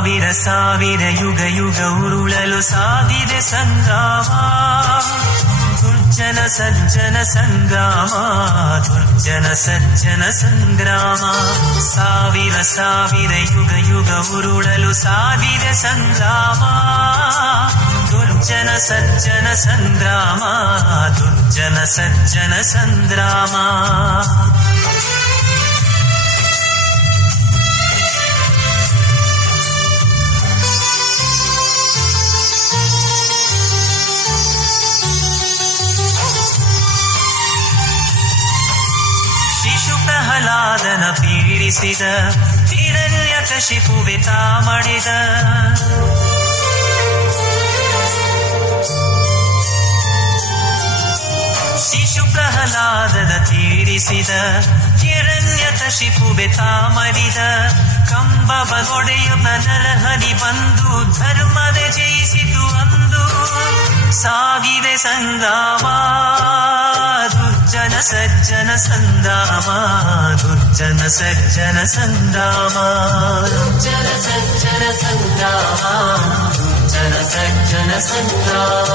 ಸಾವಿರ ಸಾವಿರ ಯುಗ ಯುಗ ಉರುಳಲು ಸಾಗಿದೆ ಸಂಗ್ರಾಮ, ದುರ್ಜನ ಸಜ್ಜನ ಸಂಗ್ರಾಮ, ದುರ್ಜನ ಸಜ್ಜನ ಸಂಗ್ರಾಮ. ಸಾವಿರ ಸಾವಿರ ಯುಗ ಯುಗ ಉರುಳಲು ಸಾಗಿದೆ ಸಂಗ್ರಾಮ, ದುರ್ಜನ ಸಜ್ಜನ ಸಂಗ್ರಾಮ, ದುರ್ಜನ ಸಜ್ಜನ ಸಂಗ್ರಾಮ. ಶಿಶು ಪ್ರಹ್ಲಾದನ ಪೀಡಿಸಿದ ಹಿರಣ್ಯಕಶಿಪುವೆ ತಾ ಮಾಡಿದ, ಶಿಶು ಪ್ರಹ್ಲಾದನ ಪೀಡಿಸಿದ ಹಿರಣ್ಯಕಶಿಪುವೆ ತಾ ಮಾಡಿದ. ಕಂಬವನೊಡೆಯುವ ನರಹರಿ ಬಂದು ಧರ್ಮವೇ ಜಯಿಸಿತು ಅಂದು, ಸಾಗಿದೆ ಸಂಗ್ರಾಮ, ದುರ್ಜನ ಸಜ್ಜನ ಸಂಗ್ರಾಮ, ದುರ್ಜನ ಸಜ್ಜನ ಸಂಗ್ರಾಮ, ದುರ್ಜನ ಸಜ್ಜನ ಸಂಗ್ರಾಮ, ದುರ್ಜನ ಸಜ್ಜನ ಸಂಗ್ರಾಮ.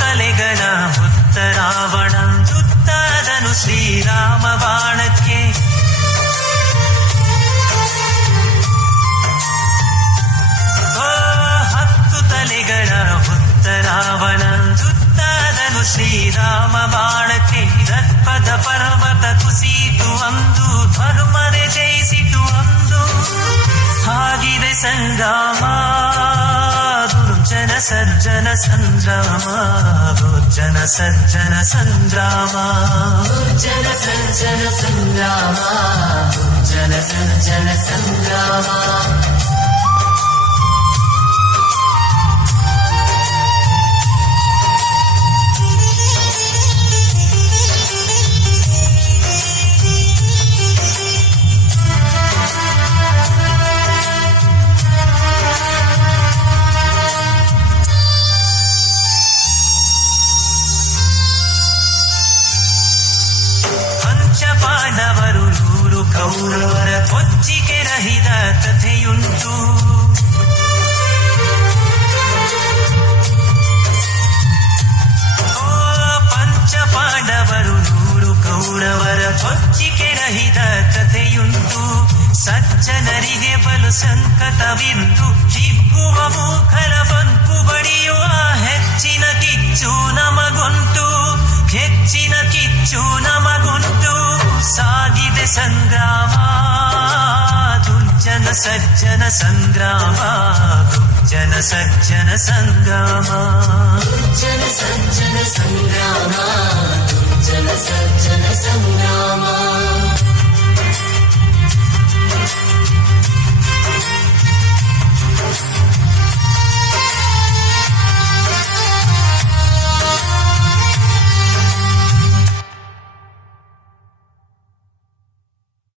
ತಲೆಗಳ ಹೊತ್ತ ರಾವಣ ತುತ್ತಾದನು ಶ್ರೀರಾಮ ಬಾಣಕ್ಕೆ, ಹತ್ತು ತಲೆಗಳ ಹೊತ್ತ ರಾವಣ ತುತ್ತಾದನು ಶ್ರೀರಾಮ ಬಾಣಕ್ಕೆ. ದರ್ಪದ ಪರ್ವತ ಕುಸಿಯಿತು ಅಂದು, ಧರ್ಮವೇ ಜಯಿಸಿತು ಅಂದು, ಸಾಗಿದೆ ಸಂಗ್ರಾಮ, ದುರ್ಜನ ಸಜ್ಜನ ಸಂಗ್ರಾಮ, ದುರ್ಜನ ಸಜ್ಜನ ಸಂಗ್ರಾಮ, ದುರ್ಜನ ಸಜ್ಜನ ಸಂಗ್ರಾಮ, ದುರ್ಜನ ಸಜ್ಜನ ಸಂಗ್ರಾಮ. ಪಾಂಡವರು 100 ಕೌರವರ ಕೊಚ್ಚಿಗೆ ರಹಿದ ಕಥೆಯುಂಟು, ಪಂಚ ಪಾಂಡವರು 100 ಕೌರವರ ಕೊಚ್ಚಿಗೆ ರಹಿದ ಕಥೆಯುಂಟು. ಸಜ್ಜನರಿಗೆ ಬಲು ಸಂಕಟವಿದ್ದು ಹಿಗ್ಗುವ ಮೂಖರ ಬಂಕು ಬಡಿಯುವ ಹೆಚ್ಚಿನ ಕಿಚ್ಚು ನಮಗುಂಟು, ಹೆಚ್ಚಿನ ಕಿಚ್ಚು ನಮಗುಂಟು. ಸಾಗಿದೆ ಸಂಗ್ರಾಮ, ದುರ್ಜನ ಸಜ್ಜನ ಸಂಗ್ರಾಮ, ದುರ್ಜನ ಸಜ್ಜನ ಸಂಗ್ರಾಮ, ದುರ್ಜನ ಸಜ್ಜನ ಸಂಗ್ರಾಮ, ದುರ್ಜನ ಸಜ್ಜನ ಸಂಗ್ರಾಮ.